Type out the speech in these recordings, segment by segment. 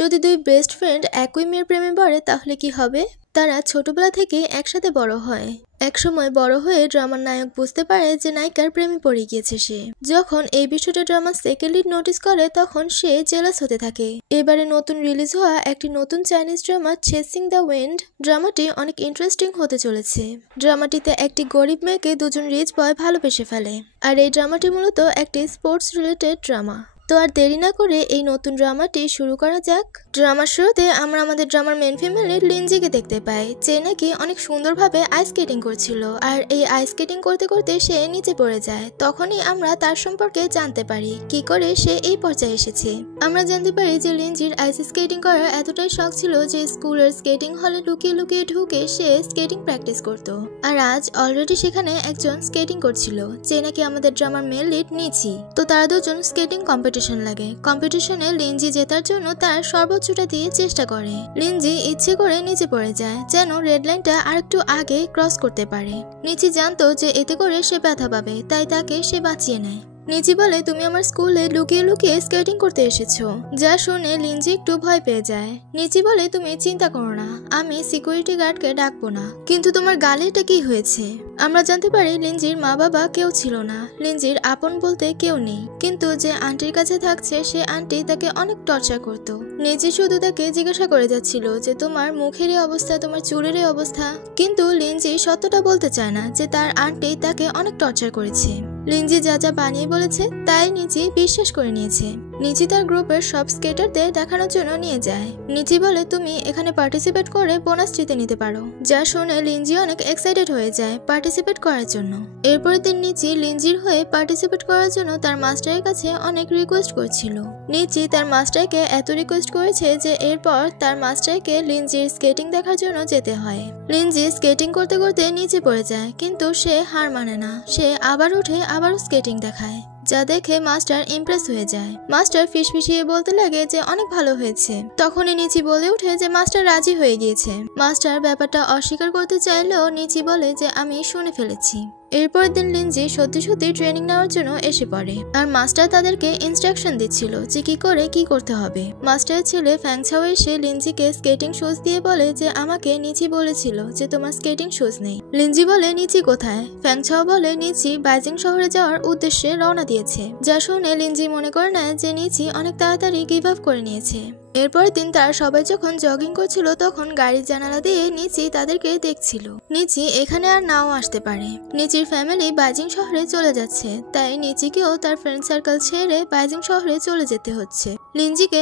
যদি দুই best friend একই মেয়ের প্রেমে পড়ে তাহলে কি হবে? তারা ছোটবেলা থেকে একসাথে বড় হয়। একসময় বড় হয়ে ড্রামার নায়ক বুঝতে পারে যে নায়িকার প্রেমে পড়ে গিয়েছে সে। যখন এই বিষয়টা ড্রামার সেকেন্ড লিড নোটিস করে তখন সে জেলাস হতে থাকে। এবারে নতুন রিলিজ হওয়া একটি নতুন Chinese drama chasing the wind ড্রামাটি অনেক ইন্টারেস্টিং হতে চলেছে। ড্রামাটিতে একটি গরিব মেয়েকে দুজন রিচ বয় ভালোবেসে ফেলে। আর এই ড্রামাটি মূলত একটি স্পোর্টস রিলেটেড ড্রামা। তো আর দেরি না করে এই নতুন ড্রামাটি শুরু করা যাক। ড্রামার শুরুতে আমরা আমাদের ড্রামার মেন ফিমেলের লিনজিকে দেখতে পাই, যে নাকি অনেক সুন্দরভাবে আইস স্কেটিং করছিল। আর এই আইস স্কেটিং করতে করতে সে নিচে পড়ে যায়। তখনই আমরা তার সম্পর্কে জানতে পারি কি করে সে এই পর্যায়ে এসেছে। আমরা জানতে পারি যে লিনজির আইস স্কেটিং করার এতটাই শখ ছিল যে স্কুলের স্কেটিং হলে লুকিয়ে লুকিয়ে ঢুকে সে স্কেটিং প্র্যাকটিস করত। আর আজ অলরেডি সেখানে একজন স্কেটিং করছিল, যে নাকি আমাদের ড্রামার মেল লিড নিচি। তো তারা দুজন স্কেটিং কম্পিটিশন লাগে। কম্পিটিশনে লিনজি জেতার জন্য তার সর্বোচ্চটা দিয়ে চেষ্টা করে। লিনজি ইচ্ছে করে নিচে পড়ে যায় যেন রেড লাইনটা আরেকটু আগে ক্রস করতে পারে। নিচি জানতো যে এতে করে সে ব্যথা পাবে, তাই তাকে সে বাঁচিয়ে নেয়। নিচি বলে, তুমি আমার স্কুলে লুকিয়ে লুকিয়ে স্কেটিং করতে এসেছো। যা শুনে লিনজি একটু ভয় পেয়ে যায়। নিচি বলে, তুমি চিন্তা করো না, আমি সিকিউরিটি গার্ডকে ডাকবো না। কিন্তু তোমার গালে এটা কি হয়েছে? আমরা জানতে পারি লিনজির মা বাবা কেউ ছিল না, লিনজির আপন বলতে কেউ নেই। কিন্তু যে আন্টির কাছে থাকছে সে আন্টি তাকে অনেক টর্চার করত। নিচি শুধু তাকে জিজ্ঞাসা করে যাচ্ছিল যে তোমার মুখের অবস্থা, তোমার চুলের অবস্থা। কিন্তু লিনজি সত্যটা বলতে চায় না যে তার আন্টি তাকে অনেক টর্চার করেছে। লিনজি যা যা বানিয়ে বলেছে তাই নিচি বিশ্বাস করে নিয়েছে। নিচি তার গ্রুপের সব স্কেটারদের দেখানোর জন্য নিয়ে যায়। নিচি বলে, তুমি এখানে পার্টিসিপেট করে বোনাস জিতে নিতে পারো। যা শুনে লিনজি অনেক এক্সাইটেড হয়ে যায় পার্টিসিপেট করার জন্য। এরপরের দিন নিচি লিনজির হয়ে পার্টিসিপেট করার জন্য তার মাস্টারের কাছে অনেক রিকোয়েস্ট করছিল। নিচি তার মাস্টারকে এত রিকোয়েস্ট করেছে যে এরপর তার মাস্টারকে লিনজির স্কেটিং দেখার জন্য যেতে হয়। লিনজি স্কেটিং করতে করতে নিচে পড়ে যায়, কিন্তু সে হার মানে না। সে আবার উঠে আবারও স্কেটিং দেখায়, যা দেখে মাস্টার ইমপ্রেস হয়ে যায়। মাস্টার ফিসফিসিয়ে বলতে লাগে যে অনেক ভালো হয়েছে। তখনই নিচি বলে ওঠে যে মাস্টার রাজি হয়ে গিয়েছে। মাস্টার ব্যাপারটা অস্বীকার করতে চাইলেও নিচি বলে যে আমি শুনে ফেলেছি। এরপর দিন লিনজি সত্যি সত্যি ট্রেনিং নেওয়ার জন্য এসে পড়ে। আর মাস্টার তাদেরকে ইনস্ট্রাকশন দিচ্ছিল যে কি করে কি করতে হবে। মাস্টারের ছেলে ফ্যাংছাও এসে লিনজিকে স্কেটিং শুজ দিয়ে বলে যে আমাকে নিচি বলেছিল যে তোমার স্কেটিং শুজ নেই। লিনজি বলে নিচি কোথায়? ফ্যাংছাও বলে নিচি বাইজিং শহরে যাওয়ার উদ্দেশ্যে রওনা দিয়েছে। যা শুনে লিনজি মনে করে নেয় যে নিচি অনেক তাড়াতাড়ি গিভ আপ করে নিয়েছে। এরপর দিন তারা সবাই যখন জগিং করছিল তখন গাড়ির জানালা দিয়ে নিচি তাদেরকে দেখছিল। নিচি এখানে আর নাও আসতে পারে। নিচির ফ্যামিলি বাইজিং শহরে চলে যাচ্ছে, তাই নিচিকেও তার ফ্রেন্ড সার্কেল ছেড়ে বাইজিং শহরে চলে যেতে হচ্ছে। লিনজিকে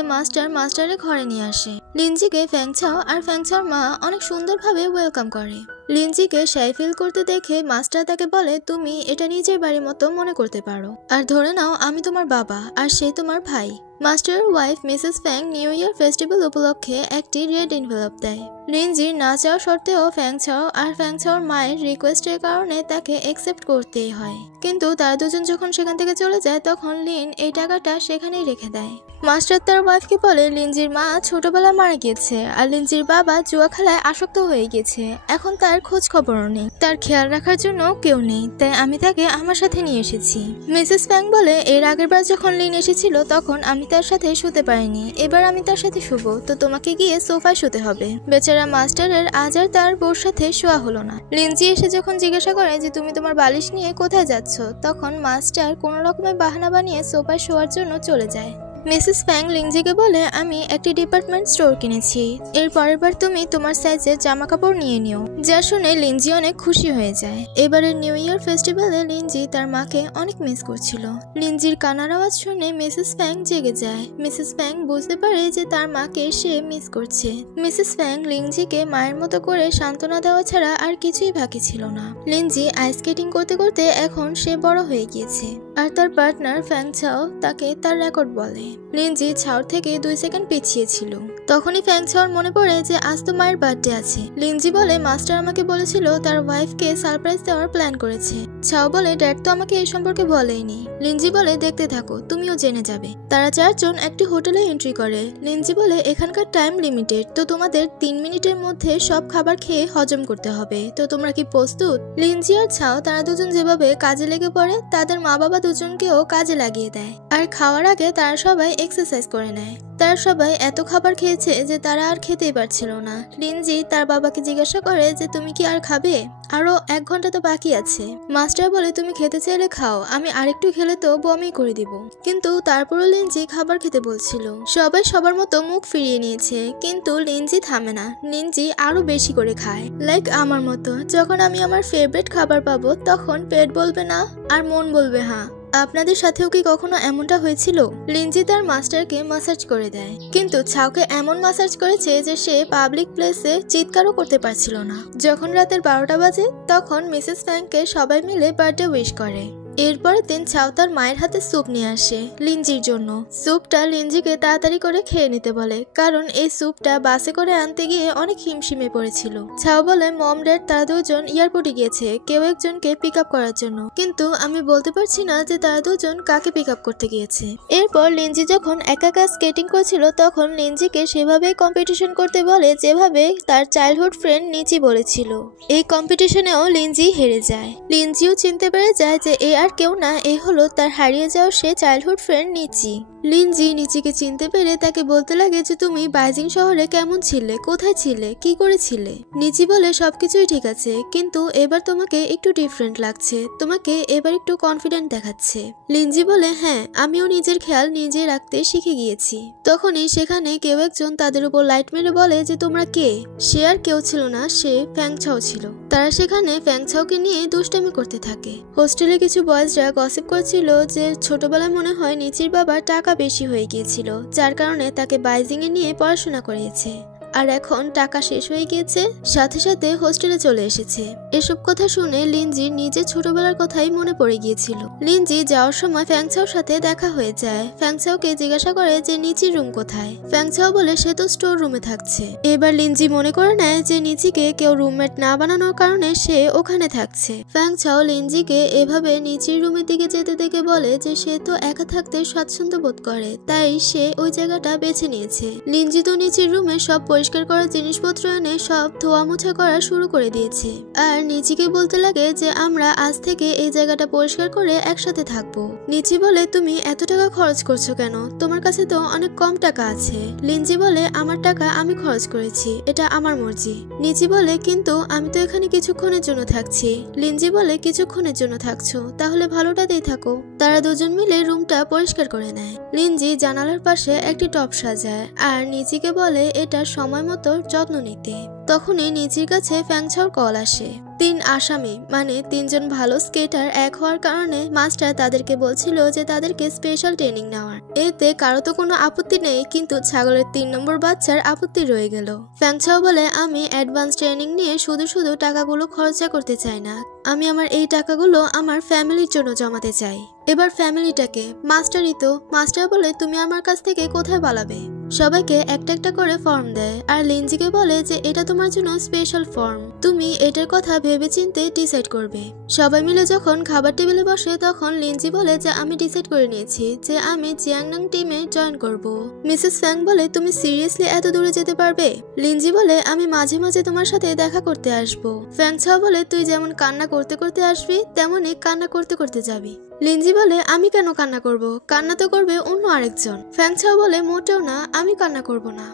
মাস্টারের ঘরে নিয়ে আসে। লিনজিকে ফ্যাংছাও আর ফ্যাংছাওর মা অনেক সুন্দরভাবে ওয়েলকাম করে। লিনজিকে শাই ফিল করতে দেখে মাস্টার তাকে বলে, তুমি এটা নিজের বাড়ির মতো মনে করতে পারো। আর ধরে নাও আমি তোমার বাবা আর সে তোমার ভাই। মাস্টারের wife Mrs Fang new year festival উপলক্ষে একটি রেড এনভেলপ দেয়। লিনজির না চাওয়া সত্ত্বেও ফ্যাংছাও আর ফ্যাংছাওর মায়ের রিকোয়েস্টের কারণে তাকে অ্যাকসেপ্ট করতেই হয়। কিন্তু তারা দুজন যখন সেখান থেকে চলে যায় তখন লিন এই টাকাটা সেখানেই রেখে দেয়। মাস্টার তার ওয়াইফকে বলে, লিনজির মা ছোটবেলায় মারা গিয়েছে আর লিনজির বাবা জুয়া খেলায় আসক্ত হয়ে গেছে। এখন তার খোঁজ খবরও নেই, তার খেয়াল রাখার জন্য কেউ নেই, তাই আমি তাকে আমার সাথে নিয়ে এসেছি। মিসেস ফ্যাং বলে, এর আগের বার যখন লিন এসেছিল তখন আমি তার সাথে শুতে পারিনি, এবার আমি তার সাথে শুব, তো তোমাকে গিয়ে সোফায় শুতে হবে। বেচারা মাস্টারের আজ আর তার বউর সাথে শোয়া হলো না। লিনজি এসে যখন জিজ্ঞাসা করে যে তুমি তোমার বালিশ নিয়ে কোথায় যাচ্ছ, তখন মাস্টার কোনো রকমের বাহানা বানিয়ে সোফায় শোয়ার জন্য চলে যায়। মিসেস ফ্যাং লিনজিকে বলে, আমি একটি ডিপার্টমেন্ট স্টোর কিনেছি, এর পরের বার তুমি তোমার সাইজের জামা কাপড় নিয়ে নিও। যা শুনে লিনজি অনেক খুশি হয়ে যায়। এবারের নিউ ইয়ার ফেস্টিভ্যালে লিনজি তার মাকে অনেক মিস করছিল। লিনজির কান্নার আওয়াজ শুনে মিসেস ফ্যাং জেগে যায়। মিসেস ফ্যাং বুঝতে পারে যে তার মাকে সে মিস করছে। মিসেস ফ্যাং লিনজিকে মায়ের মতো করে সান্ত্বনা দেওয়া ছাড়া আর কিছুই বাকি ছিল না। লিনজি আইস স্কেটিং করতে করতে এখন সে বড় হয়ে গিয়েছে, আর তার পার্টনার ফ্যাংছাও তাকে তার রেকর্ড বলে। লিনজি ছাউর থেকে 2 সেকেন্ড পিছিয়ে ছিল। তখনই ফ্যাংছাওর মনে পড়ে যে আজ তো মায়ের বার্থডে আছে। লিনজি বলে, মাস্টার আমাকে বলেছিল তার ওয়াইফকে সারপ্রাইজ দেওয়ার প্ল্যান করেছে। ছাও বলে, ড্যাড তো আমাকে এই সম্পর্কে বলেইনি। লিনজি বলে, দেখতে থাকো, তুমিও জেনে যাবে। তারা 4 জন একটি হোটেলে এন্ট্রি করে। লিনজি বলে, এখানকার টাইম লিমিটেড, তো তোমাদের 3 মিনিটের মধ্যে সব খাবার খেয়ে হজম করতে হবে, তো তোমরা কি প্রস্তুত? লিনজি আর ছাও তারা দুজন যেভাবে কাজে লেগে পড়ে তাদের মা বাবা দুজনকেও কাজে লাগিয়ে দেয়। আর খাওয়ার আগে তারা সবাই এক্সারসাইজ করে নেয়। তারা সবাই এত খাবার খেয়েছে যে তারা আর খেতেই পারছিল না। লিনজি তার বাবাকে জিজ্ঞাসা করে যে তুমি কি আর খাবে, আরো 1 ঘন্টা তো বাকি আছে। মাস্টার বলে তুমি খেতে চাইলে খাও, আমি আরেকটু খেলে তো বমি করে দিব। কিন্তু তারপরও লিনজি খাবার খেতে বলছিল। সবাই সবার মতো মুখ ফিরিয়ে নিয়েছে, কিন্তু লিনজি থামে না। লিনজি আরো বেশি করে খায়, লাইক আমার মতো। যখন আমি আমার ফেভারিট খাবার পাবো তখন পেট বলবে না আর মন বলবে হ্যাঁ। আপনাদের সাথেও কি কখনো এমনটা হয়েছিল? লিনজি তার মাস্টারকে মাসাজ করে দেয়, কিন্তু ছাওকে এমন মাসাজ করেছে যে সে পাবলিক প্লেসে চিৎকারও করতে পারছিল না। যখন রাতের 12টা বাজে তখন মিসেস ফ্যাংকে সবাই মিলে বার্থডে উইশ করে। এরপরের দিন ছাও তার মায়ের হাতে স্যুপ নিয়ে আসে লিনজির জন্য। স্যুপটা লিনজিকে তাড়াতাড়ি করে খেয়ে নিতে বলে, কারণ এই স্যুপটা বাসে করে আনতে গিয়ে অনেক হিমশিমে পড়েছিল। ছাও বলে মম ড্যাড তারা দুজন এয়ারপোর্টে গিয়েছে কেউ একজনকে পিক আপ করার জন্য, কিন্তু আমি বলতে পারছি না যে তারা দুজন কাকে পিক আপ করতে গিয়েছে। এরপর লিনজি যখন একা একা স্কেটিং করছিল তখন লিনজিকে সেভাবেই কম্পিটিশন করতে বলে যেভাবে তার চাইল্ডহুড ফ্রেন্ড নিচি বলেছিল। এই কম্পিটিশনেও লিনজি হেরে যায়। লিনজিও চিনতে পেরে যায় যে এ আর কেউ না, এই হলো তার হারিয়ে যাওয়া সে চাইল্ডহুড ফ্রেন্ড নিচি। লিনজি নিচিকে চিনতে পেরে তাকে বলতে লাগে যে তুমি বাইজিং শহরে কেমন ছিলে, কোথায় ছিলে, কি করেছিলে। নিচি বলে সবকিছুই ঠিক আছে, কিন্তু এবার তোমাকে একটু ডিফারেন্ট লাগছে, তোমাকে এবার একটু কনফিডেন্ট দেখাচ্ছে। লিনজি বলে হ্যাঁ, আমিও নিজের খেয়াল নিজে রাখতে শিখে গিয়েছি। তখনই সেখানে কেউ একজন তাদের উপর লাইট মেরে বলে যে তোমরা কে। সে আর কেউ ছিল না, সে ফ্যাংছাও ছিল। তারা সেখানে ফ্যাংছাওকে নিয়ে দুষ্টামি করতে থাকে। হোস্টেলে কিছু বয়েজরা গসিপ করছিল যে ছোটবেলায় মনে হয় নিচির বাবার টাকা বেশি হয়ে গিয়েছিল, যার কারণে তাকে বাইজিং এ নিয়ে পড়াশোনা করিয়েছে, আর এখন টাকা শেষ হয়ে গিয়েছে, সাথে সাথে হোস্টেলে চলে এসেছে। এসব কথা শুনে লিনজির নিজের ছোটবেলার কথাই মনে পড়ে গিয়েছিল। লিনজি যাওয়ার সময় ফ্যাংছাওর সাথে দেখা হয়ে যায়। ফ্যাংছাওকে জিজ্ঞাসা করে যে নিচির রুম কোথায়। ফ্যাংছাও বলে সে তো স্টোর রুমে থাকছে। এবার লিনজি মনে করে নেয় যে নিচিকে কেউ রুমমেট না বানানোর কারণে সে ওখানে থাকছে। ফ্যাংছাও লিনজিকে এভাবে নিচির রুমের দিকে যেতে দেখে বলে যে সে তো একা থাকতে স্বাচ্ছন্দ্য বোধ করে, তাই সে ওই জায়গাটা বেছে নিয়েছে। লিনজি তো নিচির রুমে সব পরিষ্কার করা জিনিসপত্র এনে সব ধোয়া মোছা করা শুরু করে দিয়েছে, আর নিচিকে বলতে লাগে যে আমরা আজ থেকে এই জায়গাটা পরিষ্কার করে একসাথে থাকবো। নিচি বলে তুমি এত টাকা খরচ করছো কেন, তোমার কাছে তো অনেক কম টাকা আছে। লিনজি বলে আমার টাকা আমি খরচ করেছি, এটা আমার মর্জি। নিচি বলে কিন্তু আমি তো এখানে কিছুক্ষণের জন্য থাকছি। লিনজি বলে কিছুক্ষণের জন্য থাকছো, তাহলে ভালোটাতেই থাকো। তারা দুজন মিলে রুমটা পরিষ্কার করে নেয়। লিনজি জানালার পাশে একটি টব সাজায় আর নিচিকে বলে এটা সময় মতো যত্ন নিতে। তখনই নিচির কাছে ফ্যাংছাওর কল আসে। 3 আসামি মানে 3 জন ভালো স্কেটার এক হওয়ার কারণে মাস্টার তাদেরকে বলছিল যে তাদেরকে স্পেশাল ট্রেনিং নেওয়ার। এতে কারো তো কোনো আপত্তি নেই, কিন্তু ছাগলের 3 নম্বর বাচ্চার আপত্তি রয়ে গেল। ফ্যাংছাও বলে আমি অ্যাডভান্স ট্রেনিং নিয়ে শুধু শুধু টাকাগুলো খরচা করতে চাই না, আমি আমার এই টাকাগুলো আমার ফ্যামিলির জন্য জমাতে চাই। এবার ফ্যামিলিটাকে মাস্টারই তো। মাস্টার বলে তুমি আমার কাছ থেকে কোথায় পালাবে। সবাইকে একটা একটা করে ফর্ম দেয় আর লিনজিকে বলে যে এটা তোমার জন্য স্পেশাল ফর্ম, তুমি এটার কথা ভেবেচিন্তে ডিসাইড করবে। সবাই মিলে যখন খাবার টেবিলে বসে তখন লিনজি বলে যে আমি ডিসাইড করে নিয়েছি যে আমি জিয়াংনাং টিমে জয়েন করব। মিসেস ফ্যাং বলে তুমি সিরিয়াসলি এত দূরে যেতে পারবে। লিনজি বলে আমি মাঝে মাঝে তোমার সাথে দেখা করতে আসবো। ফ্যাংছাও বলে তুই যেমন কান্না করতে করতে আসবি তেমনই কান্না করতে করতে যাবি। লিনজি বলে আমি কেন কান্না করব, কান্না তো করবে অন্য আরেকজন। ফ্যাংছাও বলে মোটেও না, আমি কান্না করব না।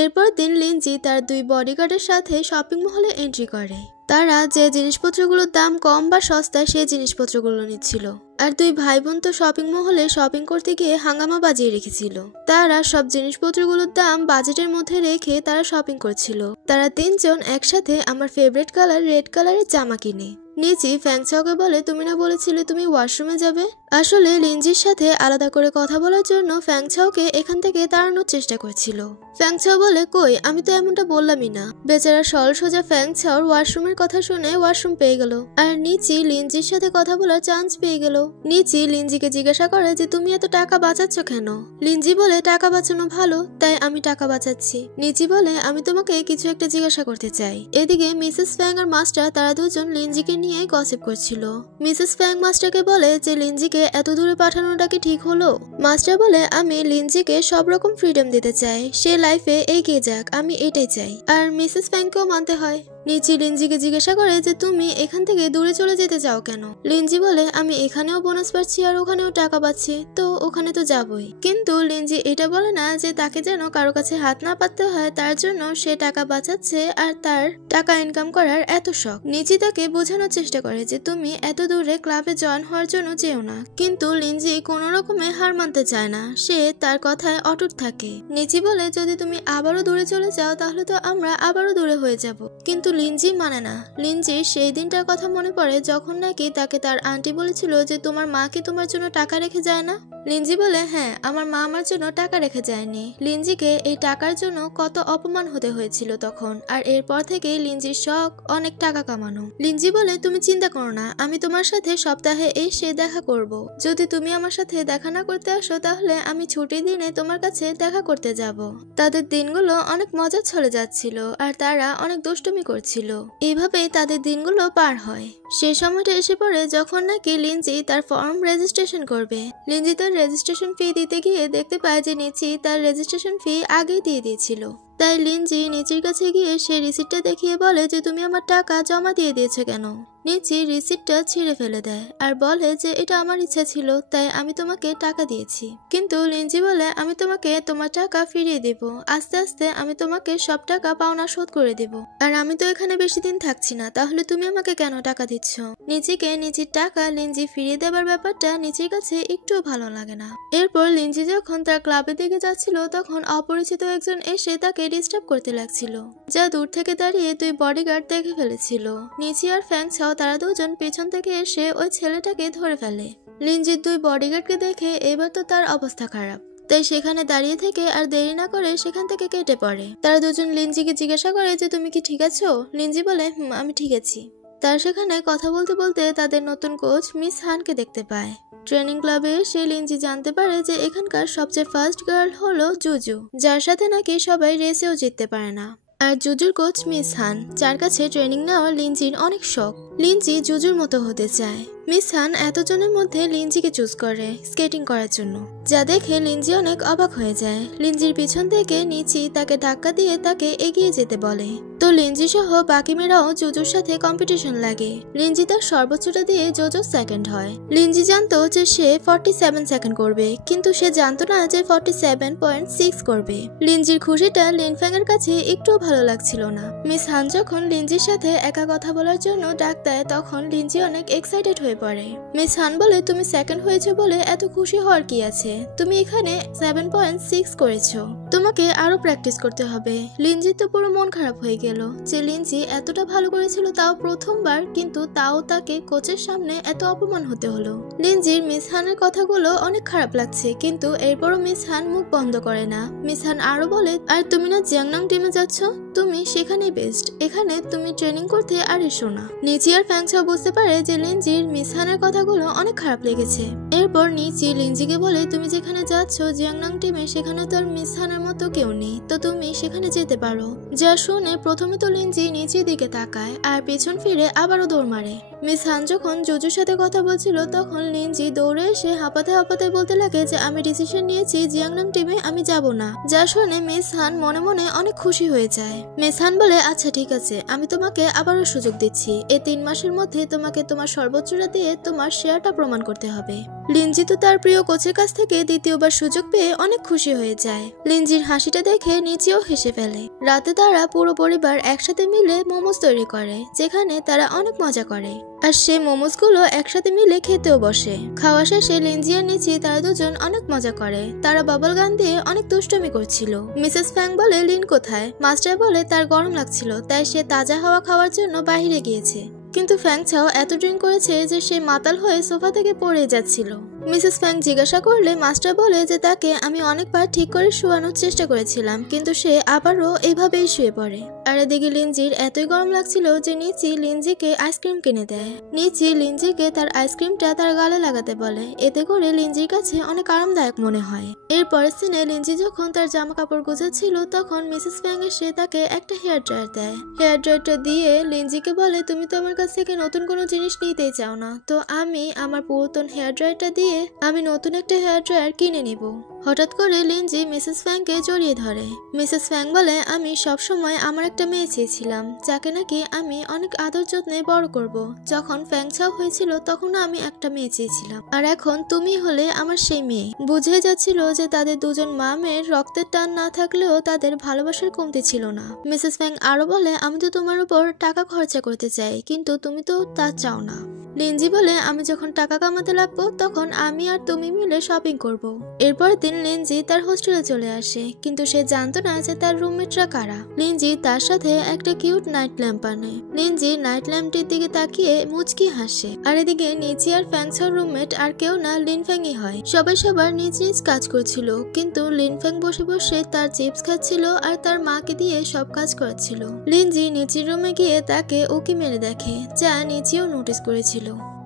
এরপর দিন লিনজি তার 2 বডিগার্ডের সাথে শপিং মলে এন্ট্রি করে। তারা যে জিনিসপত্রগুলোর দাম কম বা সস্তা সেই জিনিসপত্রগুলো নিচ্ছিল, আর 2 ভাই বোন তো শপিং মহলে শপিং করতে গিয়ে হাঙ্গামা বাজিয়ে রেখেছিল। তারা সব জিনিসপত্রগুলোর দাম বাজেটের মধ্যে রেখে তারা শপিং করছিল। তারা 3 জন একসাথে আমার ফেভারিট কালার রেড কালারের জামা কিনে। নিচি ফ্যাংছাওকে বলে তুমি না বলেছিলে তুমি ওয়াশরুমে যাবে। আসলে লিনজির সাথে আলাদা করে কথা বলার জন্য ফ্যাংছাওকে এখান থেকে তাড়ানোর চেষ্টা করছিল। ফ্যাংছাও বলে কই, আমি তো এমনটা বললামই না। বেচারা সরল সোজা ফ্যাংছাওর ওয়াশরুমের কথা শুনে ওয়াশরুম পেয়ে গেল, আর নিচি লিনজির সাথে কথা বলার চান্স পেয়ে গেল। নিচি লিনজিকে জিজ্ঞাসা করে যে তুমি এত টাকা বাঁচাচ্ছ কেন। লিনজি বলে টাকা বাঁচানো ভালো, তাই আমি টাকা বাঁচাচ্ছি। নিচি বলে আমি তোমাকে কিছু একটা জিজ্ঞাসা করতে চাই। এদিকে মিসেস ফ্যাং আর মাস্টার তারা দুজন লিনজিকে নিয়ে গসিপ করছিল। মিসেস ফ্যাং মাস্টারকে বলে যে লিনজিকে এত দূরে পাঠানোটা কি ঠিক হলো। মাস্টার বলে আমি লিনজিকে সব রকম ফ্রিডম দিতে চাই, সে লাইফে এগিয়ে যাক, আমি এটাই চাই। আর মিসেস ফ্যাংকেও মানতে হয়। নিচি লিনজিকে জিজ্ঞাসা করে যে তুমি এখান থেকে দূরে চলে যেতে চাও কেন। লিনজি বলে আমি এখানেও বোনাস পাচ্ছি আর ওখানেও টাকা পাচ্ছি, তো ওখানে তো যাবই। কিন্তু লিনজি এটা বলে না যে তাকে যেন কারো কাছে হাত না পাততে হয়, তার জন্য সে টাকা বাঁচাচ্ছে আর তার টাকা ইনকাম করার এত শখ। নিচি তাকে বোঝানোর চেষ্টা করে যে তুমি এত দূরে ক্লাবে জয়েন হওয়ার জন্য যেও না, কিন্তু লিনজি কোনো রকমে হার মানতে চায় না, সে তার কথায় অটুট থাকে। নিচি বলে যদি তুমি আবারও দূরে চলে যাও তাহলে তো আমরা আবারও দূরে হয়ে যাব, কিন্তু লিনজি মানে না। লিনজি সেই দিনটার কথা মনে পড়ে যখন নাকি তাকে তার আন্টি বলেছিল যে তোমার মা কি তোমার জন্য টাকা রেখে যায় না। লিনজি বলে হ্যাঁ, আমার মা আমার জন্য টাকা রেখে যায়নি। লিনজিকে এই টাকার জন্য কত অপমান হতে হয়েছিল তখন, আর এরপর থেকে লিনজির শখ অনেক টাকা কামানো। লিনজি বলে তুমি চিন্তা করো না, আমি তোমার সাথে সপ্তাহে এসে দেখা করব। যদি তুমি আমার সাথে দেখা না করতে আসো তাহলে আমি ছুটির দিনে তোমার কাছে দেখা করতে যাব। তাদের দিনগুলো অনেক মজা চলে যাচ্ছিল আর তারা অনেক দুষ্টুমি করছিল। এইভাবেই তাদের দিনগুলো পার হয়। সেই সময়টা এসে পড়ে যখন নাকি লিনজি তার ফর্ম রেজিস্ট্রেশন করবে। লিনজি তার রেজিস্ট্রেশন ফি দিতে গিয়ে দেখতে পায় যে নিচি তার রেজিস্ট্রেশন ফি আগেই দিয়ে দিয়েছিল। তাই লিনজি নিচির কাছে গিয়ে সে রিসিপ্টটা দেখিয়ে বলে যে তুমি আমার টাকা জমা দিয়ে দিয়েছো কেন। নিচি রিসিপ্টটা ছিঁড়ে ফেলে দেয় আর বলে যে এটা আমার ইচ্ছা ছিল, তাই আমি তোমাকে টাকা দিয়েছি। কিন্তু লিনজি বলে আমি তোমাকে তোমার টাকা ফিরিয়ে দেব, আস্তে আস্তে আমি তোমাকে সব টাকা পাওনা শোধ করে দেব। আর আমি তো এখানে বেশি দিন থাকছি না, তাহলে তুমি আমাকে কেন টাকা দিচ্ছ। নিচিকে নিচির টাকা লিনজি ফিরিয়ে দেবার ব্যাপারটা নিচির কাছে একটু ভালো লাগে না। এরপর লিনজি যখন তার ক্লাবের দিকে যাচ্ছিল তখন অপরিচিত একজন এসে তাকে ডিস্টার্ব করতে লাগছিল, যা দূর থেকে দাঁড়িয়ে দুই বডিগার্ড দেখে ফেলেছিল। নিচি আর ফ্যাংছাও তারা দুজন পেছন থেকে এসে ওই ছেলেটাকে ধরে ফেলে। লিনজির দুই বডিগার্ডকে দেখে এবার তো তার অবস্থা খারাপ, তাই সেখানে দাঁড়িয়ে থেকে আর দেরি না করে সেখান থেকে কেটে পড়ে। তারা দুজন লিনজিকে জিজ্ঞাসা করে যে তুমি কি ঠিক আছো। লিনজি বলে আমি ঠিক আছি। তার সেখানে কথা বলতে বলতে তাদের নতুন কোচ মিস হানকে দেখতে পায়। ট্রেনিং ক্লাবে এসে লিনজি জানতে পারে যে এখানকার সবচেয়ে ফার্স্ট গার্ল হলো জুজু, যার সাথে নাকি সবাই রেসেও জিততে পারে না। আর জুজুর কোচ মিস হান, যার কাছে ট্রেনিং নেওয়ার লিনজির অনেক শখ। লিনজি জুজুর মতো হতে চায়। মিস হান এতজনের মধ্যে লিনজিকে চুজ করে স্কেটিং করার জন্য, যা দেখে লিনজি অনেক অবাক হয়ে যায়। লিনজির পিছন থেকে নিচি তাকে ধাক্কা দিয়ে তাকে এগিয়ে যেতে বলে। তো লিনজি সহ বাকি মেয়েরাও জুজুর সাথে কম্পিটিশন লাগে। লিনজি তার সর্বোচ্চটা দিয়ে জোজো সেকেন্ড হয়। লিনজি জানতো যে সে 47 সেকেন্ড করবে, কিন্তু সে জানতো না যে 47.6 করবে। লিনজির খুশিটা লিনফ্যাং এর কাছে একটু ভালো লাগছিল না। মিস হান যখন লিনজির সাথে একা কথা বলার জন্য ডাক দেয় তখন লিনজি অনেক এক্সাইটেড হয়ে পড়ে। মিস হান বলে তুমি সেকেন্ড হয়েছে বলে এত খুশি হওয়ার কি আছে, তুমি এখানে 7.6 করেছো, তোমাকে আরো প্র্যাকটিস করতে হবে। লিনজি তো পুরো মন খারাপ হয়ে গেল যে লিনজি এতটা ভালো করেছিল তাও প্রথমবার, কিন্তু তাও তাকে কোচের সামনে এত অপমান হতে হলো। লিনজির মিস হানের কথাগুলো অনেক খারাপ লাগছে, কিন্তু এরপরও মিস হান মুখ বন্ধ করে না। মিস হান আরো বলে আর তুমি না জিয়াংনাং টিমে যাচ্ছ, তুমি সেখানেই বেস্ট, এখানে তুমি ট্রেনিং করতে আর এসো না। নিচি আর ফ্যাংছাও বুঝতে পারে যে লিনজির মিস হানের কথাগুলো অনেক খারাপ লেগেছে। এরপর নিচি লিনজিকে বলে তুমি যেখানে যাচ্ছ জিয়াংনাং টিমে, সেখানে তো আর মিস হানের মতো কেউ নেই, তো তুমি সেখানে যেতে পারো। যা শুনে প্রথমে তো লিনজি নিচের দিকে তাকায় আর পেছন ফিরে আবারও দৌড় মারে। মিস হান যখন জুজুর সাথে কথা বলছিল তখন লিনজি দৌড়ে এসে হাঁপাতে হাঁপাতে বলতে লাগে যে আমি ডিসিশন নিয়েছি জিয়াংনাং টিমে আমি যাব না। যা শুনে মিস হান মনে মনে অনেক খুশি হয়ে যায়। মিস হান বলে আচ্ছা ঠিক আছে, আমি তোমাকে আবারও সুযোগ দিচ্ছি, এই 3 মাসের মধ্যে তোমাকে তোমার সর্বোচ্চটা দিয়ে তোমার শেয়ারটা প্রমাণ করতে হবে। লিনজি তো তার প্রিয় কোচের কাছ থেকে দ্বিতীয়বার সুযোগ পেয়ে অনেক খুশি হয়ে যায়। লিনজির হাসিটা দেখে নিচেও হেসে ফেলে। রাতে তারা পুরো পরিবার একসাথে মিলে মোমোস তৈরি করে, যেখানে তারা অনেক মজা করে। আর সেই মোমোস গুলো একসাথে মিলে খেতেও বসে। খাওয়া শেষে লিনজি আর নিচি তারা দুজন অনেক মজা করে। তারা বাবল গান দিয়ে অনেক দুষ্টুমি করছিল। মিসেস ফ্যাং বলে লিন কোথায়। মাস্টার বলে তার গরম লাগছিল, তাই সে তাজা হাওয়া খাওয়ার জন্য বাইরে গিয়েছে। কিন্তু ফ্যাংছাও এত ড্রিঙ্ক করেছে যে সে মাতাল হয়ে সোফা থেকে পড়ে যাচ্ছিল। মিসেস ফ্যাং জিজ্ঞাসা করলে মাস্টার বলে যে তাকে আমি অনেকবার ঠিক করে শোয়ানোর চেষ্টা করেছিলাম, কিন্তু সে আবারও এইভাবেই শুয়ে পড়ে। আর এদিকে লিনজির এতই গরম লাগছিল যে নিচি লিনজিকে আইসক্রিম কিনে দেয়। নিচি লিনজিকে তার আইসক্রিমটা তার গালে লাগাতে বলে, এতে করে লিনজির কাছে অনেক আরামদায়ক মনে হয়। এরপরের সিনে লিনজি যখন তার জামা কাপড় গোছাচ্ছিল তখন মিসেস ফ্যাং এসে তাকে একটা হেয়ার ড্রায়ার দেয়। হেয়ার ড্রায়ারটা দিয়ে লিনজিকে বলে তুমি তো আমার কাছ থেকে নতুন কোনো জিনিস নিতেই চাও না, তো আমি আমার পুরাতন হেয়ার ড্রায়ারটা দিয়ে গিয়ে আমি নতুন একটা হেয়ার ড্রায়ার কিনে নিব। হঠাৎ করে লিনজি মিসেস ফ্যাংকে জড়িয়ে ধরে। মিসেস ফ্যাং বলে, আমি সবসময় আমার একটা মেয়ে চেয়েছিলাম যাকে নাকি আমি অনেক আদর যত্নে বড় করব। যখন ফ্যাং ছাও হয়েছিল তখনও আমি একটা মেয়ে চেয়েছিলাম, আর এখন তুমি হলে আমার সেই মেয়ে। বুঝে যাচ্ছিল যে তাদের দুজন মা মেয়ের রক্তের টান না থাকলেও তাদের ভালোবাসার কমতি ছিল না। মিসেস ফ্যাং আরো বলে, আমি তো তোমার উপর টাকা খরচা করতে চাই, কিন্তু তুমি তো তা চাও না। লিনজি বলে, আমি যখন টাকা কামাতে লাগবো তখন আমি আর তুমি মিলে শপিং করব। এরপর দিন লিনজি তার হোস্টেলে চলে আসে, কিন্তু সে জানতো না যে তার রুমমেটরা কারা। লিনজি তার সাথে একটা কিউট নাইট ল্যাম্প আনে। লিনজি নাইট ল্যাম্পটির দিকে তাকিয়ে মুচকি হাসে। আর এদিকে নিচি আর ফ্যাংছার রুমমেট আর কেউ না লিন ফ্যাংই হয়। সবাই সবার নিজ নিজ কাজ করছিল, কিন্তু লিন ফ্যাং বসে বসে তার চিপস খাচ্ছিল আর তার মাকে দিয়ে সব কাজ করাচ্ছিল। লিনজি নিচির রুমে গিয়ে তাকে উকি মেরে দেখে, যা নিচিও নোটিস করেছিল।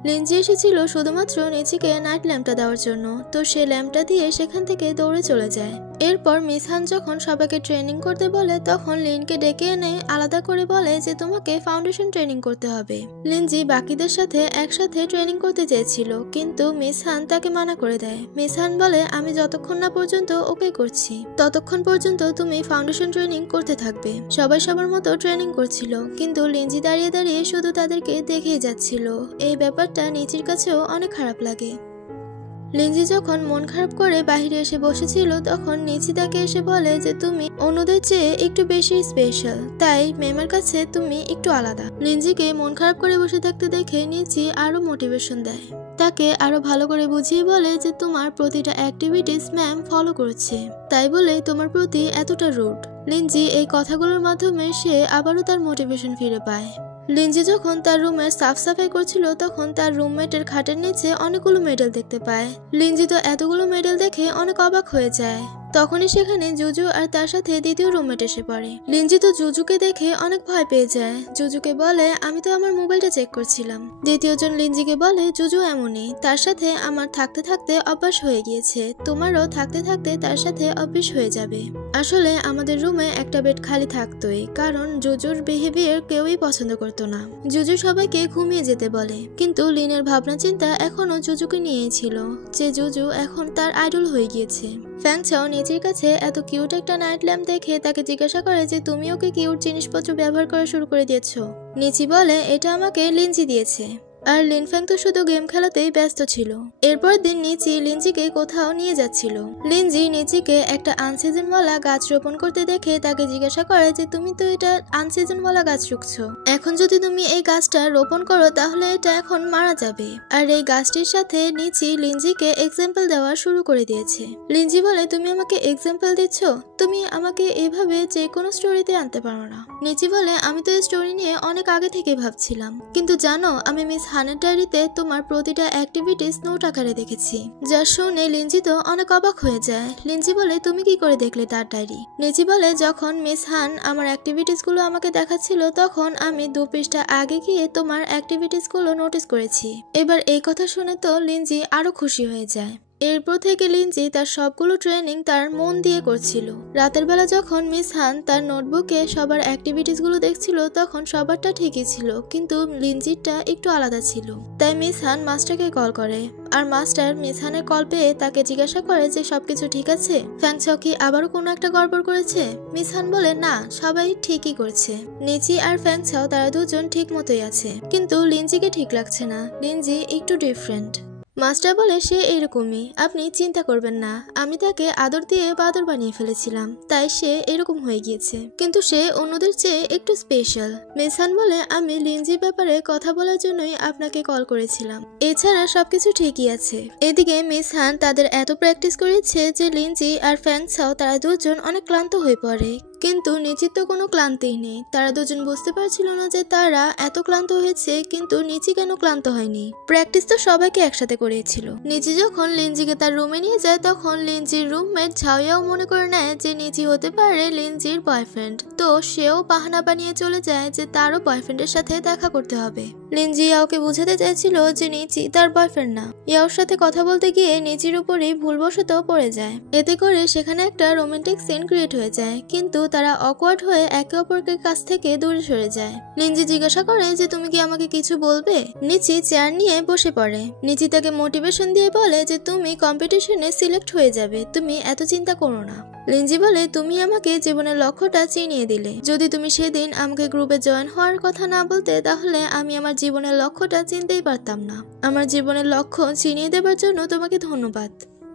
লিনজি এসেছিল শুধুমাত্র নিচিকে নাইট ল্যাম্পটা দেওয়ার জন্য, তো সে ল্যাম্পটা দিয়ে সেখান থেকে দৌড়ে চলে যায়। এরপর মিস হান যখন সবাইকে ট্রেনিং করতে বলে তখন লিনকে ডেকে এনে আলাদা করে বলে যে তোমাকে ফাউন্ডেশন ট্রেনিং করতে হবে। লিনজি বাকিদের সাথে একসাথে ট্রেনিং করতে চেয়েছিল, কিন্তু মিস হান তাকে মানা করে দেয়। মিস হান বলে, আমি যতক্ষণ না পর্যন্ত ওকে করছি ততক্ষণ পর্যন্ত তুমি ফাউন্ডেশন ট্রেনিং করতে থাকবে। সবাই সবার মতো ট্রেনিং করছিল, কিন্তু লিনজি দাঁড়িয়ে দাঁড়িয়ে শুধু তাদেরকে দেখেই যাচ্ছিল। এই ব্যাপারটা নিচির কাছেও অনেক খারাপ লাগে। লিনজি যখন মন খারাপ করে বাইরে এসে বসেছিল তখন নিচি তাকে এসে বলে যে তুমি অন্যদের চেয়ে একটু বেশি স্পেশাল, তাই ম্যামের কাছে তুমি একটু আলাদা। লিনজিকে মন খারাপ করে বসে থাকতে দেখে নিচি আরো মোটিভেশন দেয়, তাকে আরো ভালো করে বুঝিয়ে বলে যে তোমার প্রতিটা অ্যাক্টিভিটিস ম্যাম ফলো করছে, তাই বলে তোমার প্রতি এতটা রুড। লিনজি এই কথাগুলোর মাধ্যমে সে আবারও তার মোটিভেশন ফিরে পায়। লিনজি যখন তার রুমের সাফ সাফাই করছিল তখন তার রুমমেটের খাটের নিচে অনেকগুলো মেডেল দেখতে পায়। লিনজি তো এতগুলো মেডেল দেখে অনেক অবাক হয়ে যায়। তখনই সেখানে জুজু আর তার সাথে দ্বিতীয় রুমমেট এসে পড়ে। লিনজি তো জুজুকে দেখে অনেক ভয় পেয়ে যায়। জুজুকে বলে, আমি তো আমার মোবাইলটা চেক করছিলাম। দ্বিতীয়জন লিনজিকে বলে, জুজু এমনই, তার সাথে আমার থাকতে থাকতে অভ্যাস হয়ে গিয়েছে, তোমারও থাকতে থাকতে তার সাথে অভ্যাস হয়ে যাবে। আসলে আমাদের রুমে একটা বেড খালি থাকতোই, কারণ জুজুর বিহেভিয়ার কেউই পছন্দ করতো না। জুজু সবাইকে ঘুমিয়ে যেতে বলে, কিন্তু লিনের ভাবনা চিন্তা এখনো জুজুকে নিয়েই ছিল, যে জুজু এখন তার আইডল হয়ে গিয়েছে। ফ্যাং ছাও নিচির কাছে এত কিউট একটা নাইট ল্যাম্প দেখে তাকে জিজ্ঞাসা করে যে তুমি ওকে কিউট জিনিসপত্র ব্যবহার করা শুরু করে দিয়েছো। নিচি বলে, এটা আমাকে লিনজি দিয়েছে। আর লিনফ্যাং তো শুধু গেম খেলাতেই ব্যস্ত ছিল। এরপর দিন নিচি লিনজিকে কোথাও নিয়ে যাচ্ছিল। লিনজি নিচিকে একটা আনসিজনওয়ালা গাছ রোপণ করতে দেখে তাকে জিজ্ঞাসা করে যে তুমি তো এটা আনসিজনওয়ালা গাছ রুখছো, এখন যদি তুমি এই গাছটা রোপণ করো তাহলে এটা এখন মারা যাবে। আর এই গাছটির সাথে নিচি লিনজিকে এক্সাম্পল দেওয়া শুরু করে দিয়েছে। লিনজি বলে, তুমি আমাকে এক্সাম্পল দিচ্ছ, তুমি আমাকে এভাবে যে কোনো স্টোরিতে আনতে পারো না। নিচি বলে, আমি তো এই স্টোরি নিয়ে অনেক আগে থেকে ভাবছিলাম, কিন্তু জানো আমি মিস হানের ডায়েরিতে তোমার প্রতিটা অ্যাক্টিভিটিস নোট আকারে দেখেছি। যা শুনে লিনজি তো অনেক অবাক হয়ে যায়। লিনজি বলে, তুমি কি করে দেখলে তার ডায়েরি? নিচি বলে, যখন মিস হান আমার অ্যাক্টিভিটিস গুলো আমাকে দেখাচ্ছিল তখন আমি 2 পৃষ্ঠা আগে গিয়ে তোমার অ্যাক্টিভিটিস গুলো নোটিস করেছি। এবার এই কথা শুনে তো লিনজি আরো খুশি হয়ে যায়। এরপর থেকে লিনজি তার সবগুলো ট্রেনিং তার মন দিয়ে করছিল। রাতের বেলা যখন মিস হান তার নোটবুকে সবার অ্যাক্টিভিটিস গুলো দেখছিল তখন সবারটা ঠিকই ছিল, কিন্তু লিনজিরটা একটু আলাদা ছিল। তাই মিস হান মাস্টারকে কল করে, আর মাস্টার মিস হানের কল পেয়ে তাকে জিজ্ঞাসা করে যে সবকিছু ঠিক আছে, ফ্যাং ছাও কি আবারও কোনো একটা গড়বড় করেছে? মিস হান বলে, না, সবাই ঠিকই করছে। নিচি আর ফ্যাং ছাও তারা দুজন ঠিক মতোই আছে, কিন্তু লিনজিকে ঠিক লাগছে না, লিনজি একটু ডিফারেন্ট। মাস্টার বলে, সে এরকমই, আপনি চিন্তা করবেন না, আমি তাকে আদর দিয়ে বাদর বানিয়ে ফেলেছিলাম, তাই সে এরকম হয়ে গিয়েছে, কিন্তু সে অন্যদের চেয়ে একটু স্পেশাল। মিস হান বলে, আমি লিনজির ব্যাপারে কথা বলার জন্যই আপনাকে কল করেছিলাম, এছাড়া সবকিছু ঠিকই আছে। এদিকে মিস হান তাদের এত প্র্যাকটিস করেছে যে লিনজি আর ফ্যাং ছাও তারা দুজন অনেক ক্লান্ত হয়ে পড়ে, কিন্তু নিচির তো কোনো ক্লান্তিই নেই। তারা দুজন বুঝতে পারছিল না যে তারা এত ক্লান্ত হয়েছে, কিন্তু নিচি কেন ক্লান্ত হয়নি। প্র্যাকটিস তো সবাইকে একসাথে করিয়েছিল। নিচি যখন লিনজিকে তার রুমে নিয়ে যায় তখন লিনজির রুমমেট ঝাওয়াও মনে করে নেয় যে নিচি হতে পারে লিনজির বয়ফ্রেন্ড, তো সেও বাহানা বানিয়ে চলে যায় যে তারও বয়ফ্রেন্ডের সাথে দেখা করতে হবে। লিনজি ইয়াওকে বুঝাতে চাইছিল যে নিচি তার বয়ফ্রেন্ড না। ইয়াওর সাথে কথা বলতে গিয়ে নিচির উপরেই ভুলবশত পড়ে যায়, এতে করে সেখানে একটা রোমান্টিক সিন ক্রিয়েট হয়ে যায়, কিন্তু তারা অকওয়ার্ড হয়ে একে অপরের কাছ থেকে দূরে সরে যায়। লিনজি জিজ্ঞাসা করে যে তুমি কি আমাকে কিছু বলবে। নিচি চেয়ার নিয়ে বসে পড়ে। নিচি তাকে মোটিভেশন দিয়ে বলে যে তুমি কম্পিটিশনে সিলেক্ট হয়ে যাবে, তুমি এত চিন্তা করো না। লিনজি বলে তুমি আমাকে জীবনের লক্ষ্যটা চিনিয়ে দিলে, যদি তুমি সেদিন আমাকে গ্রুপে জয়েন হওয়ার কথা না বলতে তাহলে আমি আমার জীবনের লক্ষ্যটা চিনতেই পারতাম না। আমার জীবনের লক্ষ্য চিনিয়ে দেবার জন্য তোমাকে ধন্যবাদ।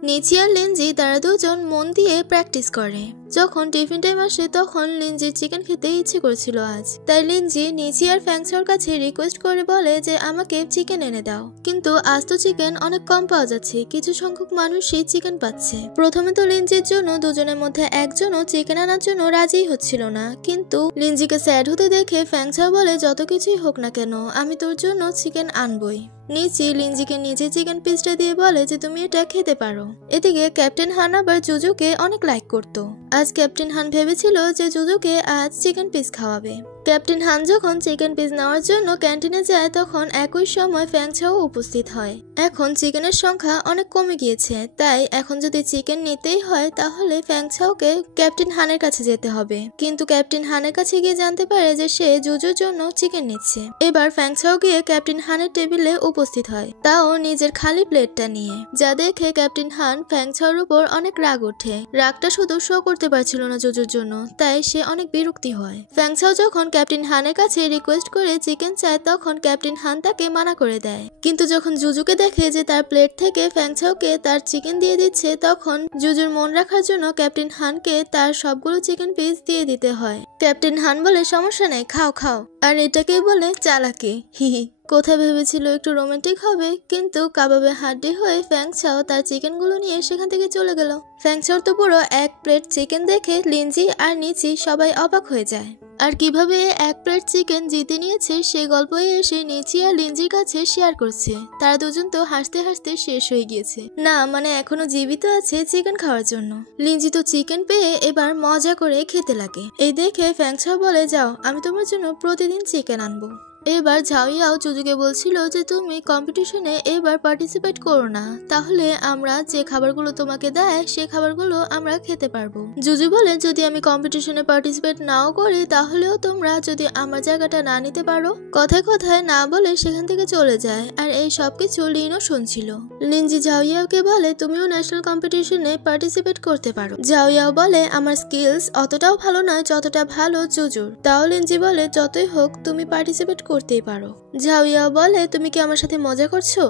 নিচি আর লিনজি তারা দুজন মন দিয়ে প্র্যাকটিস করে। যখন টিফিন টাইম আসে তখন লিনজির চিকেন খেতে ইচ্ছে করছিল আজ, তাই লিনজি নিচি আর ফ্যাংচাওর কাছে রিকোয়েস্ট করে বলে যে আমাকে চিকেন এনে দাও। কিন্তু আজ তো চিকেন অনেক কম পাওয়া যাচ্ছে, কিছু সংখ্যক মানুষই চিকেন পাচ্ছে। প্রথমে তো লিনজির জন্য দুজনের মধ্যে একজনও চিকেন আনার জন্য রাজি হচ্ছিল না, কিন্তু লিনজিকে স্যাড হতে দেখে ফ্যাংচাও বলে যত কিছুই হোক না কেন আমি তোর জন্য চিকেন আনবই। নিচি লিনজিকে নিজে চিকেন পিসটা দিয়ে বলে যে তুমি এটা খেতে পারো। এদিকে ক্যাপ্টেন হান আবার জুজুকে অনেক লাইক করত। আজ ক্যাপ্টেন হান ভেবেছিল যে জুজুকে আজ চিকেন পিস খাওয়াবে। ক্যাপ্টেন হান যখন চিকেন পিস নেওয়ার জন্য ক্যান্টিনে যায় তখন একই সময় ফ্যাংচাও উপস্থিত হয়। এখন চিকেনের সংখ্যা অনেক কমে গিয়েছে, তাই এখন যদি চিকেন নিতেই হয় তাহলে ফ্যাংচাওকে ক্যাপ্টেন হানের কাছে যেতে হবে। কিন্তু ক্যাপ্টেন হানের কাছে গিয়ে জানতে পারে যে সে জুজুর জন্য চিকেন নিচ্ছে। এবার ফ্যাংচাও গিয়ে ক্যাপ্টেন হানের টেবিলে উপস্থিত হয়, তাও নিজের খালি প্লেটটা নিয়ে। যা দেখে ক্যাপ্টেন হান ফ্যাংচাওর উপর অনেক রাগ ওঠে। রাগটা শুধু শো করতে পারছিল না জুজুর জন্য, তাই সে অনেক বিরক্তি হয়। ফ্যাংচাও যখন ক্যাপ্টেন হানের কাছে রিকোয়েস্ট করে চিকেন চায় তখন ক্যাপ্টেন হান তাকে মানা করে দেয়। কিন্তু যখন জুজুকে দেখে যে তার প্লেট থেকে ফ্যাংচাওকে তার চিকেন দিয়ে দিচ্ছে তখন জুজুর মন রাখার জন্য ক্যাপ্টেন হানকে তার সবগুলো চিকেন পিস দিয়ে দিতে হয়। ক্যাপ্টেন হান বলে সমস্যা নেই, খাও খাও। আর এটাকেই বলে চালাকি। হিহি। কোথায় ভেবেছিল একটু রোমান্টিক হবে, কিন্তু কাবাবে হাড্ডি হয়ে ফ্যাংচাও তার চিকেনগুলো নিয়ে সেখান থেকে চলে গেল। ফ্যাংচাওর তো পুরো এক প্লেট চিকেন দেখে লিনজি আর নিচি সবাই অবাক হয়ে যায়। আর কিভাবে এক প্লেট চিকেন জিতে নিয়েছে সেই গল্পই এসে নিচি আর লিনজির কাছে শেয়ার করছে। তারা দুজন তো হাসতে হাসতে শেষ হয়ে গিয়েছে, না মানে এখনো জীবিত আছে চিকেন খাওয়ার জন্য। লিনজি তো চিকেন পেয়ে এবার মজা করে খেতে লাগে। এই দেখে ফ্যাংচাও বলে যাও আমি তোমার জন্য প্রতিদিন চিকেন আনবো। এবার ঝাওয়াও জুজুকে বলছিল যে তুমি কম্পিটিশনে এবার পার্টিসিপেট করো না, তাহলে আমরা যে খাবারগুলো তোমাকে দেয় সে খাবারগুলো আমরা খেতে পারবো। জুজু বলে যদি আমি কম্পিটিশনে পার্টিসিপেট নাও করি তাহলেও তোমরা যদি আমার জায়গাটা না নিতে পারো। কথায় কথায় না বলে সেখান থেকে চলে যায়। আর এই সবকিছু লিনও শুনছিল। লিনজি ঝাওয়াওকে বলে তুমিও ন্যাশনাল কম্পিটিশনে পার্টিসিপেট করতে পারো। ঝাওয়াও বলে আমার স্কিলস অতটাও ভালো নয় যতটা ভালো জুজুর। তাও লিনজি বলে যতই হোক তুমি পার্টিসিপেট করতেই পারো। ঝাওয়াও বলে তুমি কি আমার সাথে মজা করছো?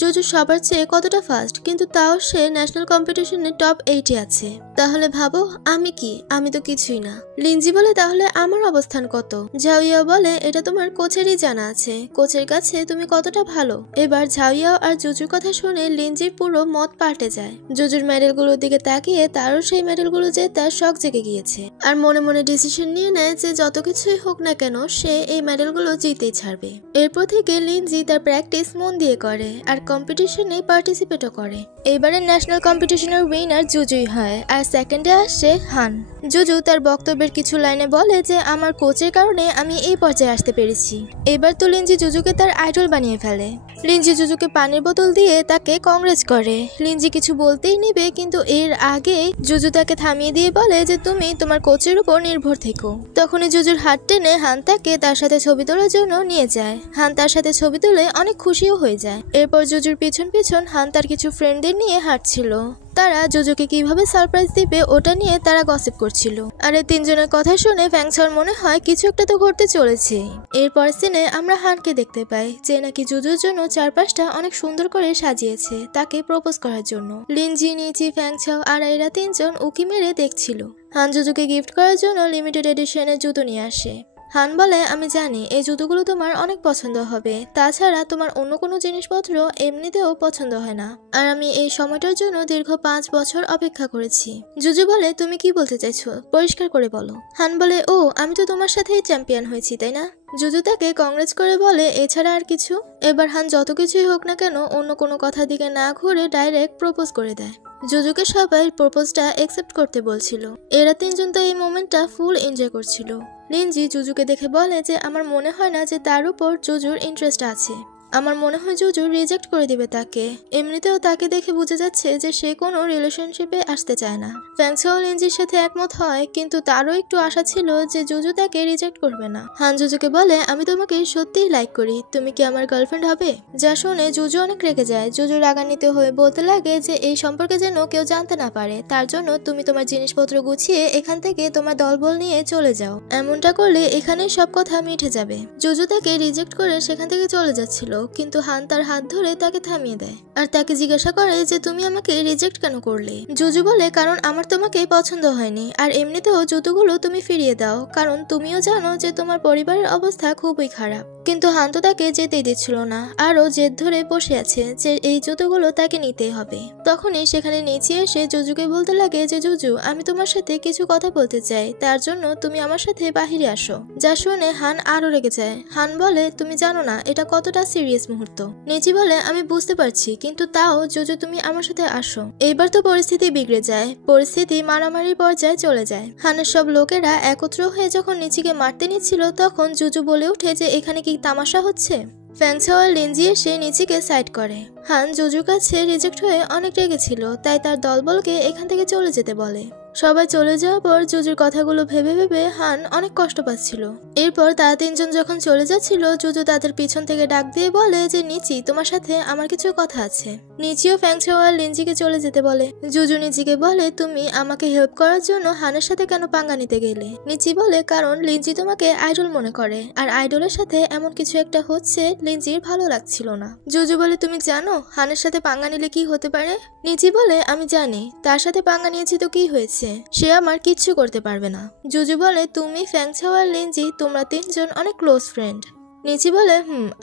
জুজু সবার চেয়ে কতটা ফাস্ট, কিন্তু তাও সে ন্যাশনাল কম্পিটিশনে টপ 8-এ আছে। তাহলে ভাবো আমি কি? আমি তো কিছুই না। লিনজি বলে তাহলে আমার অবস্থান কত? ঝাওয়াও বলে এটা তোমার কোচেরই জানা আছে, কোচের কাছে তুমি কতটা ভালো। এবার ঝাওয়াও আর জুজুর কথা শুনে লিনজির পুরো মত পাল্টে যায়। জুজুর মেডেলগুলোর দিকে তাকিয়ে তারও সেই মেডেলগুলো জেতার শখ জেগে গিয়েছে। আর মনে মনে ডিসিশন নিয়ে নেয় যে যত কিছুই হোক না কেন সে এই মেডেলগুলো জিতেই ছাড়বে। এরপর থেকে লিনজি তার প্র্যাকটিস মন দিয়ে করে আর কম্পিটিশনে পার্টিসিপেটও করে। এবারে ন্যাশনাল কম্পিটিশনের উইনার জুজুই হয় আর সেকেন্ডে আসে হান। জুজু তার বক্তব্যের কিছু লাইনে বলে যে আমার কোচের কারণে আমি এই পর্যায়ে আসতে পেরেছি। এবার তো লিনজি জুজুকে তার আইডল বানিয়ে ফেলে। লিনজি জুজুকে পানির বোতল দিয়ে তাকে কংগ্রেস করে। লিনজি কিছু বলতেই নিবে, কিন্তু এর আগে জুজু তাকে থামিয়ে দিয়ে বলে যে তুমি তোমার কোচের উপর নির্ভর থেকো। তখনই জুজুর হাত টেনে হান তাকে তার সাথে ছবি তোলার জন্য নিয়ে যায়। হান তার সাথে ছবি তুলে অনেক খুশিও হয়ে যায়। এরপর জুজুর পিছন পিছন হান তার কিছু ফ্রেন্ডদের নিয়ে হাঁটছিল। তারা জুজুকে কিভাবে সারপ্রাইজ দিবে ওটা নিয়ে তারা গসিপ করছিল। আর এই তিনজনের কথা শুনে ফ্যাংচাওর মনে হয় কিছু একটা তো ঘটতে চলেছে। এরপর সিনে আমরা হানকে দেখতে পাই যে নাকি জুজুর জন্য চারপাশটা অনেক সুন্দর করে সাজিয়েছে তাকে প্রপোজ করার জন্য। লিনজি, নিচি, ফ্যাংচাও আর এরা তিনজন উকি মেরে দেখছিল। হান জুজুকে গিফট করার জন্য লিমিটেড এডিশনের জুতো নিয়ে আসে। হান বলে আমি জানি এই জুতোগুলো তোমার অনেক পছন্দ হবে, তাছাড়া তোমার অন্য কোনো জিনিসপত্র এমনিতেও পছন্দ হয় না, আর আমি এই সময়টার জন্য দীর্ঘ 5 বছর অপেক্ষা করেছি। জুজু বলে তুমি কি বলতে চাইছো, পরিষ্কার করে বলো। হান বলে ও আমি তো তোমার সাথেই চ্যাম্পিয়ন হয়েছি তাই না। জুজু তাকে কংগ্রেস করে বলে এছাড়া আর কিছু। এবার হান যত কিছুই হোক না কেন অন্য কোনো কথার দিকে না ঘুরে ডাইরেক্ট প্রপোজ করে দেয়। জুজুকে সবাই প্রপোজটা একসেপ্ট করতে বলছিল। এরা তিনজন তো এই মোমেন্টটা ফুল এনজয় করছিল। লিনজি জুজুকে দেখে বলে যে আমার মনে হয় না যে তার উপর জুজুর ইন্টারেস্ট আছে। আমার মনে হয় জুজু রিজেক্ট করে দিবে তাকে। এমনিতেও তাকে দেখে বোঝা যাচ্ছে যে সে কোনো রিলেশনশিপে আসতে চায় না। ফ্যাংচাও লিনজির সাথে একমত হয়, কিন্তু তারও একটু আশা ছিল যে জুজু তাকে রিজেক্ট করবে না। হান জুজুকে বলে, আমি তোমাকে সত্যিই লাইক করি, তুমি কি আমার গার্লফ্রেন্ড হবে? যা শুনে জুজু অনেক রেগে যায়। জুজু রাগান্বিত হয়ে বলতে লাগে যে এই সম্পর্কে যেন কেউ জানতে না পারে, তার জন্য তুমি তোমার জিনিসপত্র গুছিয়ে এখান থেকে তোমার দলবল নিয়ে চলে যাও। এমনটা করলে এখানে সব কথা মিটে যাবে। জুজু তাকে রিজেক্ট করে সেখান থেকে চলে যাচ্ছিল, কিন্তু হান তার হাত ধরে তাকে থামিয়ে দেয় আর তাকে জিজ্ঞাসা করে যে তুমি আমাকে রিজেক্ট কেন করলে? জুজু বলে, কারণ আমার তোমাকে পছন্দ হয়নি, আর এমনিতেও জুতোগুলো তুমি ফিরিয়ে দাও, কারণ তুমিও জানো যে তোমার পরিবারের অবস্থা খুবই খারাপ। কিন্তু হান তো তাকে যেতেই দিচ্ছিল না, আরও জেদ ধরে বসে আছে যে এই জুতোগুলো তাকে নিতেই হবে। তখনই সেখানে নিচে এসে জুজুকে বলতে লাগে যে জুজু, আমি তোমার সাথে কিছু কথা বলতে চাই, তার জন্য তুমি আমার সাথে বাহিরে আসো। যা শুনে হান আরো রেগে যায়। হান বলে, তুমি জানো না এটা কতটা সিরিয়াস মুহূর্ত। নিচি বলে, আমি বুঝতে পারছি, কিন্তু তাও জুজু তুমি আমার সাথে আসো। এইবার তো পরিস্থিতি বিগড়ে যায়, পরিস্থিতি মারামারির পর্যায়ে চলে যায়। হানের সব লোকেরা একত্র হয়ে যখন নিচিকে মারতে নিচ্ছিল, তখন জুজু বলে ওঠে যে এখানে কি তামাশা হচ্ছে? ফ্যাংচাও আর লিনজি এসে নিচিকে সাইড করে। হান জুজুর কাছে রিজেক্ট হয়ে অনেক রেগেছিল, তাই তার দলবলকে এখান থেকে চলে যেতে বলে। সবাই চলে যাওয়ার পর জুজুর কথাগুলো ভেবে ভেবে হান অনেক কষ্ট পাচ্ছিল। এরপর তারা তিনজন যখন চলে যাচ্ছিল, জুজু তাদের পিছন থেকে ডাক দিয়ে বলে যে নিচি, তোমার সাথে আমার কিছু কথা আছে। নিচিও ফ্যাংচাও আর লিনজিকে চলে যেতে বলে। জুজু নিচিকে বলে, তুমি আমাকে হেল্প করার জন্য হানের সাথে কেন পাঙ্গা নিতে গেলে? নিচি বলে, কারণ লিনজি তোমাকে আইডল মনে করে, আর আইডলের সাথে এমন কিছু একটা হচ্ছে লিনজির ভালো লাগছিল না। জুজু বলে, তুমি জানো হানের সাথে পাঙ্গা নিলে কি হতে পারে? নিচি বলে, আমি জানি, তার সাথে পাঙ্গা নিয়েছি তো কি হয়েছে, সে আমার কিচ্ছু করতে পারবে না। জুজু বলে, তুমি ফ্যাংচাও আর লিনজি তোমরা তিনজন অনেক ক্লোজ ফ্রেন্ড। নিচি বলে,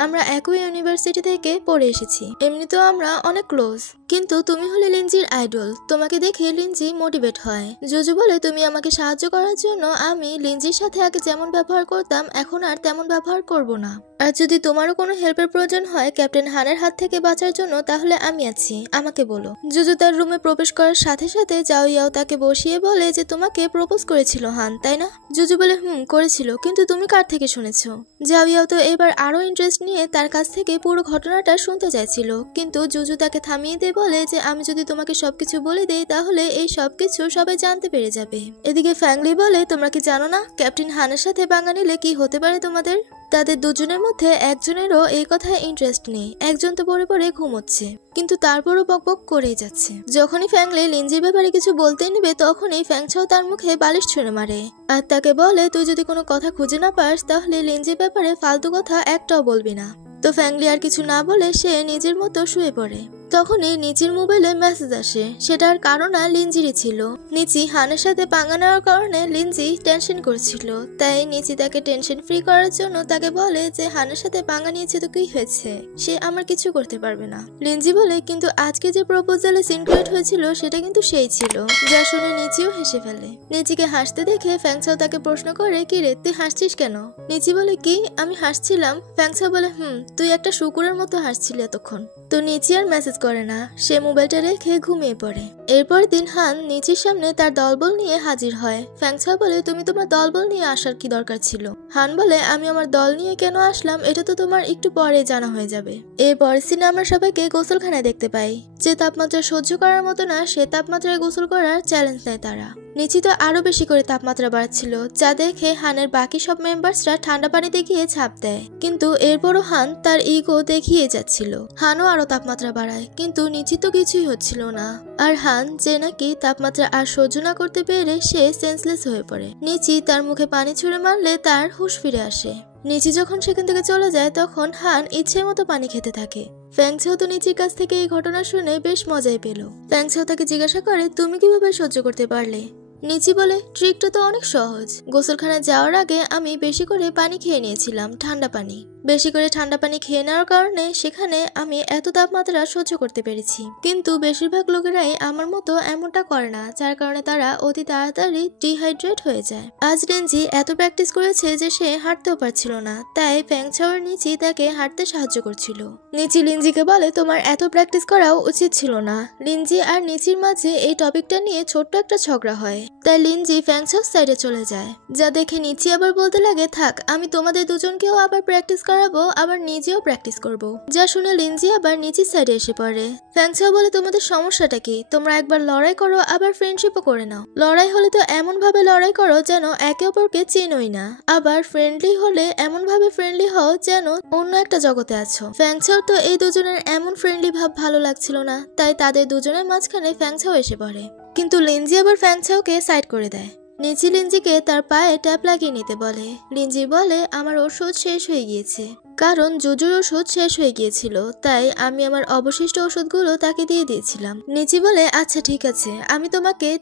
আমরা একই ইউনিভার্সিটি থেকে পড়ে এসেছি, এমনিতেও আমরা অনেক ক্লোজ, কিন্তু তুমি হলে লিনজির আইডল, তোমাকে দেখে লিনজি মোটিভেট হয়। জুজু বলে, তুমি আমাকে সাহায্য করার জন্য আমি লিনজির সাথে আগে যেমন ব্যবহার করতাম এখন আর তেমন ব্যবহার করব না। আর যদি তোমারও কোনো হেল্পের প্রয়োজন হয় ক্যাপ্টেন হানের হাত থেকে বাঁচার জন্য, তাহলে আমি আছি, আমাকে বলো। জুজু তার রুমে প্রবেশ করার সাথে সাথে জাও ইয়াও তাকে বসিয়ে বলে যে তোমাকে প্রপোজ করেছিল হান, তাই না? জুজু বলে, করেছিল, কিন্তু তুমি কার থেকে শুনেছ? জাও ইয়াও তো এবার আরো ইন্টারেস্ট নিয়ে তার কাছ থেকে পুরো ঘটনাটা শুনতে চাইছিল, কিন্তু জুজু তাকে থামিয়ে দিয়ে বলে যে আমি যদি তোমাকে সবকিছু বলে দেই তাহলে এই সবকিছু সবাই জানতে পেরে যাবে। এদিকে ফ্যাংলি বলে, তোমরা কি জানো না ক্যাপ্টেন হানের সাথে পাঙ্গা নিলে কি হতে পারে তোমাদের? তাদের দুজনের মধ্যে একজনেরও এই কথায় ইন্টারেস্ট নেই, একজন তো পরে পরে ঘুমোচ্ছে, কিন্তু তারপরও বকবক করেই যাচ্ছে। যখনই ফ্যাংলি লিনজির ব্যাপারে কিছু বলতে নেবে, তখনই ফ্যাংচাও তার মুখে বালিশ ছুঁড়ে মারে আর তাকে বলে, তুই যদি কোনো কথা খুঁজে না পাস তাহলে লিনজির ব্যাপারে ফালতু কথা একটাও বলবি না। তো ফ্যাংলি আর কিছু না বলে সে নিজের মতো শুয়ে পড়ে। তখনই নিচির মোবাইলে মেসেজ আসে, সেটার কারণ লিনজিরই ছিল। নিচি হানের সাথে পাঙ্গা নেওয়ার কারণে লিনজি টেনশন করছিল, তাই নিচি তাকে টেনশন ফ্রি করার জন্য তাকে বলে যে হানের সাথে পাঙ্গা নিয়েছে তো কি হয়েছে, সে আমার কিছু করতে পারবে না। লিনজি বলে, কিন্তু আজকে যে প্রপোজালে সিন ক্রিয়েট হয়েছিল সেটা কিন্তু সেই ছিল। যা শুনে নিচিও হেসে ফেলে। নিচিকে হাসতে দেখে ফ্যাংচাও তাকে প্রশ্ন করে, কি রে তুই হাসছিস কেন? নিচি বলে, কি আমি হাসছিলাম? ফ্যাংচাও বলে, তুই একটা শুকুরের মতো হাসছিলি এতক্ষণ। তো নিচি আর মেসেজ করে না, সে মোবাইলটা রেখে ঘুমিয়ে পড়ে। এরপর দিন হান নিচির সামনে তার দলবল নিয়ে হাজির হয়। ফ্যাংচা বলে, তুমি তোমার দলবল নিয়ে আসার কি দরকার ছিল? হান বলে, আমি আমার দল নিয়ে কেন আসলাম এটা তো তোমার একটু পরে জানা হয়ে যাবে। এরপর সিনে আমরা সবাইকে গোসলখানায় দেখতে পাই। যে তাপমাত্রা সহ্য করার মতো না সে তাপমাত্রায় গোসল করার চ্যালেঞ্জ নেয় তারা। নিচি তো আরো বেশি করে তাপমাত্রা বাড়ছিল, যা দেখে হানের বাকি সব মেম্বার্সরা ঠান্ডা পানিতে গিয়ে ঝাঁপ দেয়, কিন্তু এরপরও হান তার ইগো দেখিয়ে যাচ্ছিল। হানও আরো তাপমাত্রা বাড়ায়, কিন্তু নিচি তো কিছুই হচ্ছিল না। আর হান যে নাকি তাপমাত্রা আর সহ্য না করতে পেরে সে সেন্সলেস হয়ে পড়ে। নিচি তার মুখে পানি ছুঁড়ে মারলে তার হুঁশ ফিরে আসে। নিচি যখন সেখান থেকে চলে যায় তখন হান ইচ্ছে মতো পানি খেতে থাকে। ফ্যাংচাও তো নিচির কাছ থেকে এই ঘটনা শুনে বেশ মজাই পেল। ফ্যাংচাও তাকে জিজ্ঞাসা করে, তুমি কিভাবে সহ্য করতে পারলে? নিচি বলে, ট্রিকটা তো অনেক সহজ। গোসলখানায় যাওয়ার আগে আমি বেশি করে পানি খেয়ে নিয়েছিলাম, ঠান্ডা পানি। বেশি করে ঠান্ডা পানি খেয়ে নেওয়ার কারণে সেখানে আমি এত তাপমাত্রা সহ্য করতে পেরেছি। কিন্তু বেশিরভাগ লোকেরাই আমার মতো এমনটা করে না, যার কারণে তারা অতি তাড়াতাড়ি ডিহাইড্রেট হয়ে যায়। আজ রেঞ্জি এত প্র্যাকটিস করেছে যে সে হাঁটতেও পারছিল না, তাই ফ্যাংচাওর নিচি তাকে হাঁটতে সাহায্য করছিল। নিচি লিনজিকে বলে, তোমার এত প্র্যাকটিস করাও উচিত ছিল না। লিনজি আর নিচির মাঝে এই টপিকটা নিয়ে ছোট্ট একটা ঝগড়া হয়। তাই লিনজি ফ্যাংচাওর সাইডে চলে যায়, যা দেখে নিচি আবার বলতে লাগে, থাক আমি তোমাদের দুজনকেও আবার প্র্যাকটিস করাবো, আবার নিজেও প্র্যাকটিস করব। যা শুনে লিনজি আবার নিচির সাইডে এসে পড়ে। ফ্যাংচাও বলে, তোমাদের সমস্যাটা কি? তোমরা একবার লড়াই করো, আবার ফ্রেন্ডশিপও করে নাও। লড়াই হলে তো এমন ভাবে লড়াই করো যেন একে অপরকে চেনোই না, আবার ফ্রেন্ডলি হলে এমন ভাবে ফ্রেন্ডলি হও যেন অন্য একটা জগতে আছো। ফ্যাংচাও তো এই দুজনের এমন ফ্রেন্ডলি ভাব ভালো লাগছিল না, তাই তাদের দুজনের মাঝখানে ফ্যাংচাও এসে পড়ে। কিন্তু লিনজি আবার ফ্যাংচাওকে সাইড করে দেয়। নিচি লিনজিকে তার পায়ে ট্যাপ লাগিয়ে নিতে বলে। লিনজি বলে, আমার ওষুধ শেষ হয়ে গিয়েছে, কারণ জুজুর ওষুধ শেষ হয়ে গিয়েছিল, তাই আমি আমার অবশিষ্ট ওষুধগুলো তাকে দিয়ে দিয়েছিলাম। নিচি বলে, আচ্ছা ঠিক আছে, আমি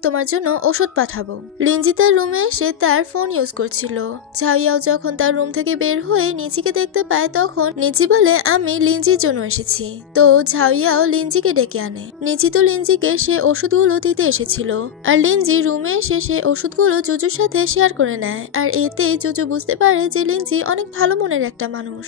তোমার জন্য ওষুধ পাঠাবো। লিনজি তার রুমে এসে তার ফোন ইউজ করছিল। ঝাওয়াও যখন তার রুম থেকে বের হয়ে নিচিকে দেখতে পায়, তখন নিচি বলে, আমি লিনজির জন্য এসেছি। তো ঝাওয়াও লিনজিকে ডেকে আনে। নিচি তো লিনজিকে সে ওষুধগুলো দিতে এসেছিল, আর লিনজি রুমে এসে সে ওষুধগুলো জুজুর সাথে শেয়ার করে নেয়, আর এতেই জুজু বুঝতে পারে যে লিনজি অনেক ভালো মনের একটা মানুষ।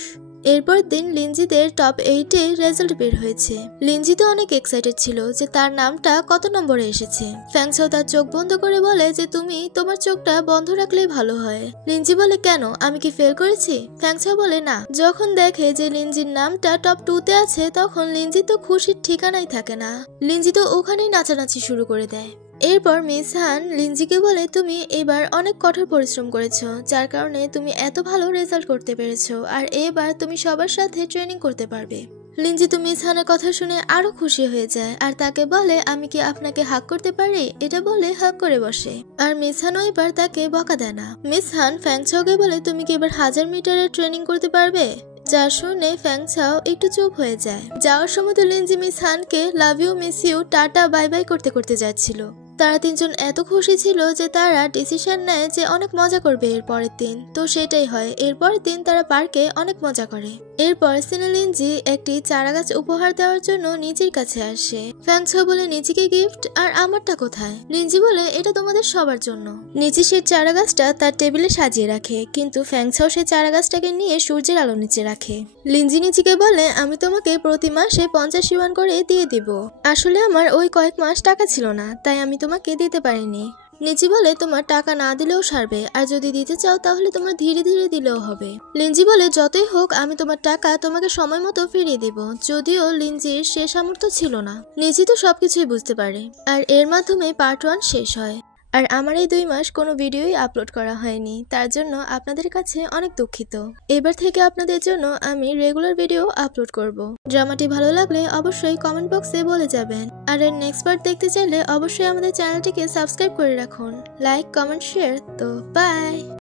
এরপর দিন লিনজিদের টপ 8-এ রেজাল্ট বের হয়েছে। লিনজি তো অনেক এক্সাইটেড ছিল যে তার নামটা কত নম্বরে এসেছে। ফ্যাংচাও তার চোখ বন্ধ করে বলে যে তুমি তোমার চোখটা বন্ধ রাখলেই ভালো হয়। লিনজি বলে, কেন, আমি কি ফেল করেছি? ফ্যাংচাও বলে, না। যখন দেখে যে লিনজির নামটা টপ 2-তে আছে, তখন লিনজি তো খুশির ঠিকানাই থাকে না। লিনজি তো ওখানেই নাচানাচি শুরু করে দেয়। এরপর মিস হান লিনজিকে বলে, তুমি এবার অনেক কঠোর পরিশ্রম করেছো, যার কারণে তুমি এত ভালো রেজাল্ট করতে পেরেছো, আর এবার তুমি সবার সাথে ট্রেনিং করতে পারবে। লিনজি তো মিস হানের কথা শুনে আরো খুশি হয়ে যায়, আর তাকে বলে, আমি কি আপনাকে হাগ করতে পারি? এটা বলে হাগ করে বসে। আর মিস হানও এবার তাকে বকা দেয় না। মিস হান ফ্যাংচাওকে বলে, তুমি কি এবার 1000 মিটারের ট্রেনিং করতে পারবে? যা শুনে ফ্যাংচাও একটু চুপ হয়ে যায়। যাওয়ার সময় তো লিনজি মিস হানকে love you, miss you, tata, bye bye করতে করতে যাচ্ছিল। তারা তিনজন এত খুশি ছিল যে তারা ডিসিশন নেয় যে অনেক মজা করবে এর পরের দিন। তো সেটাই হয়, এর পরের দিন তারা পার্কে অনেক মজা করে। এরপর সিনে লিনজি একটি চারাগাছ উপহার দেওয়ার জন্য নিচির কাছে আসে। ফ্যাংচাও বলে, নিচিকে গিফট, আর আমারটা কোথায়? লিনজি বলে, এটা তোমাদের সবার জন্য। নিচি সেই চারাগাছটা তার টেবিলে সাজিয়ে রাখে, কিন্তু ফ্যাংচাও সেই চারাগাছটাকে নিয়ে সূর্যের আলো নিচে রাখে। লিনজি নিচিকে বলে, আমি তোমাকে প্রতি মাসে 50 ইউয়ান করে দিয়ে দিব। আসলে আমার ওই কয়েক মাস টাকা ছিল না, তাই আমি তোমাকে দিতে পারিনি। নিচি বলে, তোমার টাকা না দিলেও সারবে, আর যদি দিতে চাও তাহলে তোমার ধীরে ধীরে দিলেও হবে। লিনজি বলে, যতই হোক আমি তোমার টাকা তোমাকে সময় মতো ফিরিয়ে দেব। যদিও লিনজির সে সামর্থ্য ছিল না। নিচি তো সবকিছুই বুঝতে পারে, আর এর মাধ্যমে পার্ট 1 শেষ হয়। আর আমার এই 2 মাস কোনো ভিডিওই আপলোড করা হয়নি, তার জন্য আপনাদের কাছে অনেক দুঃখিত। এবার থেকে আপনাদের জন্য আমি রেগুলার ভিডিও আপলোড করব। ড্রামাটি ভালো লাগলে অবশ্যই কমেন্ট বক্সে বলে যাবেন। আর এর নেক্সট পার্ট দেখতে চাইলে অবশ্যই আমাদের চ্যানেলটিকে সাবস্ক্রাইব করে রাখুন। Like, comment, share. তো বাই।